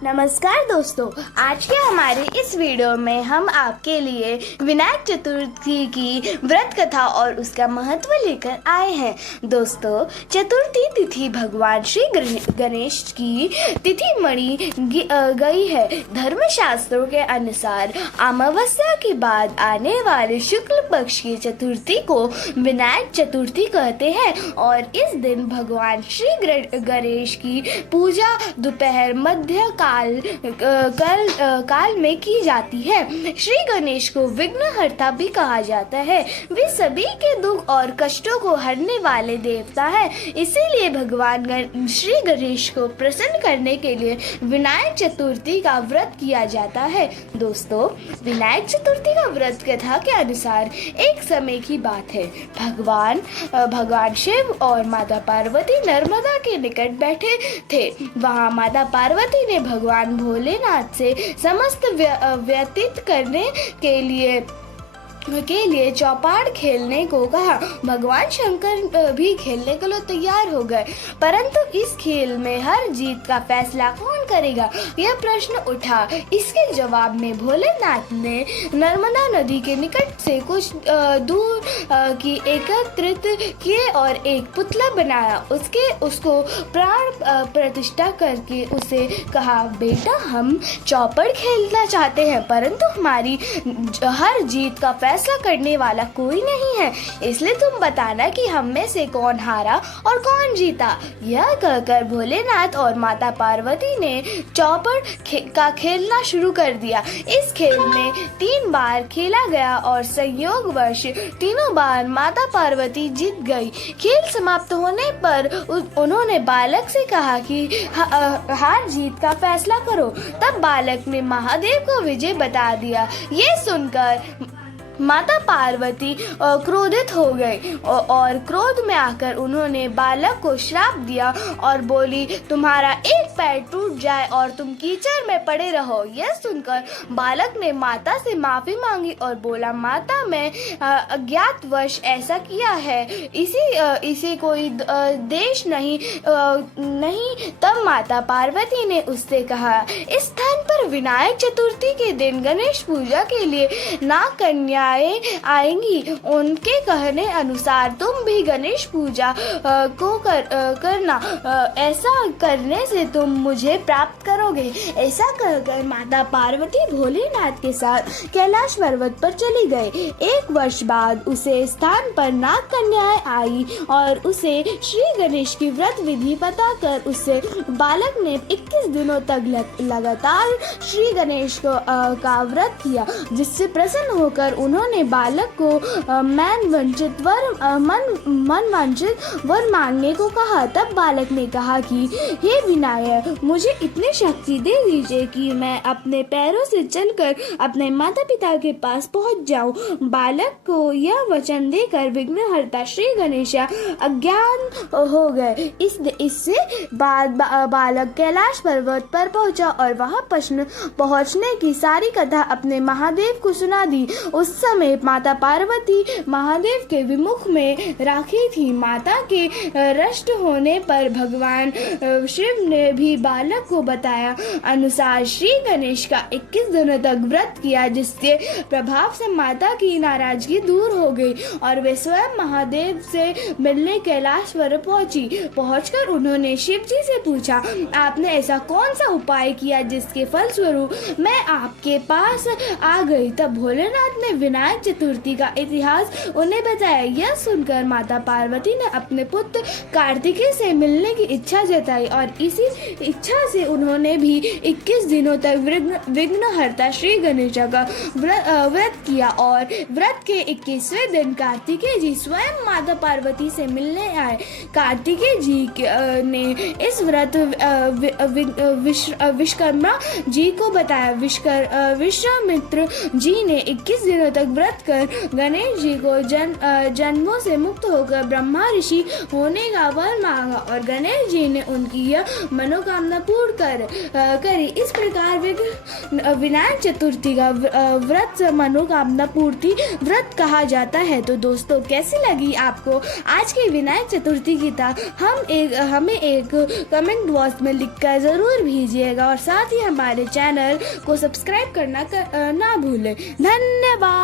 नमस्कार दोस्तों, आज के हमारे इस वीडियो में हम आपके लिए विनायक चतुर्थी की व्रत कथा और उसका महत्व लेकर आए हैं। दोस्तों, चतुर्थी तिथि भगवान श्री गणेश की तिथि मणि गई है। धर्मशास्त्रों के अनुसार अमावस्या के बाद आने वाले शुक्ल पक्ष की चतुर्थी को विनायक चतुर्थी कहते हैं और इस दिन भगवान श्री गणेश की पूजा दोपहर मध्य काल में की जाती है। श्री गणेश को विघ्नहर्ता भी कहा जाता है। वे सभी के दुख और कष्टों को हरने वाले देवता है। इसीलिए भगवान श्री गणेश को प्रसन्न करने के लिए विनायक चतुर्थी का व्रत किया जाता है। दोस्तों, विनायक चतुर्थी का व्रत कथा के अनुसार एक समय की बात है। भगवान शिव और माता पार्वती नर्मदा के निकट बैठे थे। वहाँ माता पार्वती ने भगवान भोलेनाथ से समस्त व्यतीत करने के लिए चौपाड़ खेलने को कहा। भगवान शंकर भी खेलने के लिए तैयार हो गए, परंतु इस खेल में हर जीत का फैसला कौन करेगा, यह प्रश्न उठा। इसके जवाब में भोलेनाथ ने नर्मदा नदी के निकट से कुछ दूर की एकत्रित किए और एक पुतला बनाया। उसको प्राण प्रतिष्ठा करके उसे कहा, बेटा, हम चौपड़ खेलना चाहते हैं, परंतु हमारी हर जीत का फैसला करने वाला कोई नहीं है, इसलिए तुम बताना कि हम में से कौन हारा और कौन जीता। यह कहकर भोलेनाथ और माता पार्वती ने चौपड़ का खेलना शुरू कर दिया। इस खेल में 3 बार खेला गया और संयोगवश तीनों बार माता पार्वती जीत गई। खेल समाप्त होने पर उन्होंने बालक से कहा कि हार जीत का फैसला करो। तब बालक ने महादेव को विजय बता दिया। ये सुनकर माता पार्वती क्रोधित हो गई और क्रोध में आकर उन्होंने बालक को श्राप दिया और बोली, तुम्हारा एक पैर टूट जाए और तुम कीचड़ में पड़े रहो। यह सुनकर बालक ने माता से माफी मांगी और बोला, माता, मैं अज्ञातवश ऐसा किया है, इसे कोई देश नहीं। तब माता पार्वती ने उससे कहा, इस स्थान पर विनायक चतुर्थी के दिन गणेश पूजा के लिए नाग कन्या आएंगी। उनके कहने अनुसार तुम भी गणेश पूजा को करना। ऐसा करने से तुम मुझे प्राप्त करोगे। ऐसा कहकर माता पार्वती भोलेनाथ के साथ कैलाश पर्वत पर चली गई। 1 वर्ष बाद उसे स्थान पर नाग कन्याएं आई और उसे श्री गणेश की व्रत विधि बताकर उससे बालक ने 21 दिनों तक लगातार श्री गणेश का व्रत किया, जिससे प्रसन्न होकर उन्होंने बालक को मन वांछित वर मांगने को कहा। तब बालक ने कहा कि हे विनायक, मुझे इतनी शक्ति दे दीजिए कि मैं अपने पैरों से चलकर अपने माता पिता के पास पहुंच जाऊं। बालक को यह वचन देकर विघ्नहर्ता श्री गणेश अज्ञान हो गए। इससे बाद बालक कैलाश पर्वत पर पहुंचा और वहां पहुंचने की सारी कथा अपने महादेव को सुना दी। उस समय माता पार्वती महादेव के विमुख में राखी थी। माता के रष्ट होने पर भगवान शिव ने भी बालक को बताया अनुसार श्री गणेश का 21 दिनों तक व्रत किया, जिसके प्रभाव से माता की नाराजगी दूर हो गई और वे स्वयं महादेव से मिलने कैलाश पर पहुंचकर उन्होंने शिव जी से पूछा, आपने ऐसा कौन सा उपाय किया जिसके फलस्वरूप मैं आपके पास आ गई। तब भोलेनाथ ने विनायक चतुर्थी का इतिहास उन्हें बताया। यह सुनकर माता पार्वती ने अपने पुत्र कार्तिकेय से मिलने की इच्छा जताई और इसी इच्छा से उन्होंने भी 21 दिनों तक विघ्नहर्ता श्री गणेश का व्रत किया और व्रत के 21वें दिन कार्तिकेय जी स्वयं माता पार्वती से मिलने आए। कार्तिकेय जी ने इस व्रत विश्वकर्मा जी को बताया। विश्वामित्र जी ने 21 दिनों तक व्रत कर गणेश जी को जन्मों से मुक्त होकर ब्रह्मा ऋषि होने का वर मांगा और गणेश जी ने उनकी यह मनोकामना पूर्ण करी। इस प्रकार विनायक चतुर्थी का व्रत मनोकामना पूर्ति व्रत कहा जाता है। तो दोस्तों, कैसी लगी आपको आज की विनायक चतुर्थी की हमें एक कमेंट बॉक्स में लिखकर ज़रूर भेजिएगा और साथ ही हमारे चैनल को सब्सक्राइब करना ना भूलें। धन्यवाद।